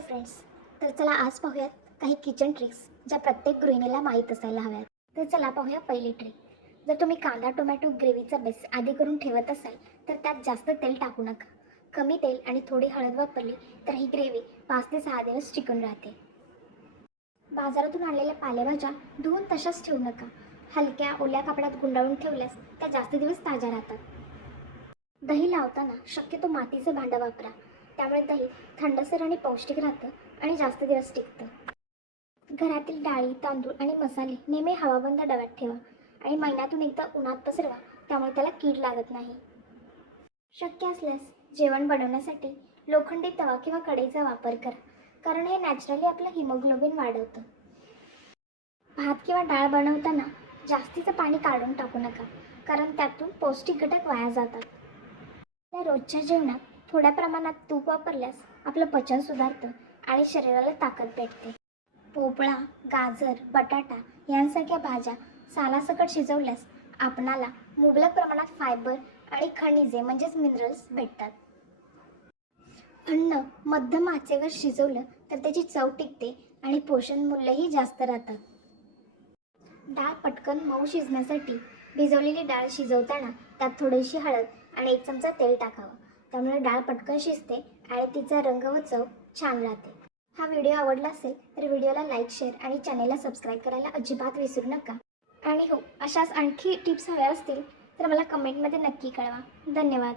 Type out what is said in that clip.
Hi friends, तर चला आज पाहूयात काही किचन ट्रिक्स ज्या प्रत्येक गृहिणीला माहीत असायला हव्यात. तर चला पाहूया पहिली ट्रिक. जर तुम्ही कांदा टोमॅटो ग्रेव्हीचा बेस आधी करून ठेवत असाल तर त्यात जास्त तेल टाकू नका. कमी तेल आणि थोडी हळद वापरली तर ही ग्रेव्ही 5 ते 6 दिवस टिकून राहते. बाजारातून आणलेल्या पालेभाज्या धुवून तशाच ठेवू नका. हलक्या ओल्या कपड्यात गुंडाळून ठेवल्यास त्या जास्त दिवस ताज्या राहतात. दही लावताना शक्यतो मातीचं भांडं वापरा. त्यामुळे दही थंडसर आणि पौष्टिक राहतं आणि जास्त दिवस टिकतं. घरातील डाळी तांदूळ आणि मसाले नेहमी हवाबंद डब्यात ठेवा आणि महिन्यातून एकदा उन्हात पसरवा. त्यामुळे त्याला कीड लागत नाही. शक्य असल्यास जेवण बनवण्यासाठी लोखंडी तवा किंवा कढईचा वापर करा, कारण हे नॅचरली आपलं हिमोग्लोबिन वाढवतं. भात किंवा डाळ बनवताना जास्तीचं पाणी काढून टाकू नका, कारण त्यातून पौष्टिक घटक वाया जातात. त्या रोजच्या जेवणात थोड्या प्रमाणात तूप वापरल्यास आपलं पचन सुधारतं आणि शरीराला ताकद भेटते. भोपळा, गाजर, बटाटा यांसारख्या भाज्या सालासकट शिजवल्यास आपणाला मुबलक प्रमाणात फायबर आणि खनिजे म्हणजेच मिनरल्स भेटतात. अन्न मध्यम आचेवर शिजवलं तर त्याची चव टिकते आणि पोषण मूल्यही जास्त राहतं. डाळ पटकन मऊ शिजण्यासाठी भिजवलेली डाळ शिजवताना त्यात थोडीशी हळद आणि 1 चमचा तेल टाकावं. त्यामुळे डाळ पटकन शिजते आणि तिचा रंग व चव छान राहते. हा व्हिडिओ आवडला असेल तर व्हिडिओला लाईक, शेअर आणि चॅनेलला सबस्क्राईब करायला अजिबात विसरू नका. आणि हो, अशाच आणखी टिप्स हव्या असतील तर मला कमेंटमध्ये नक्की कळवा. धन्यवाद.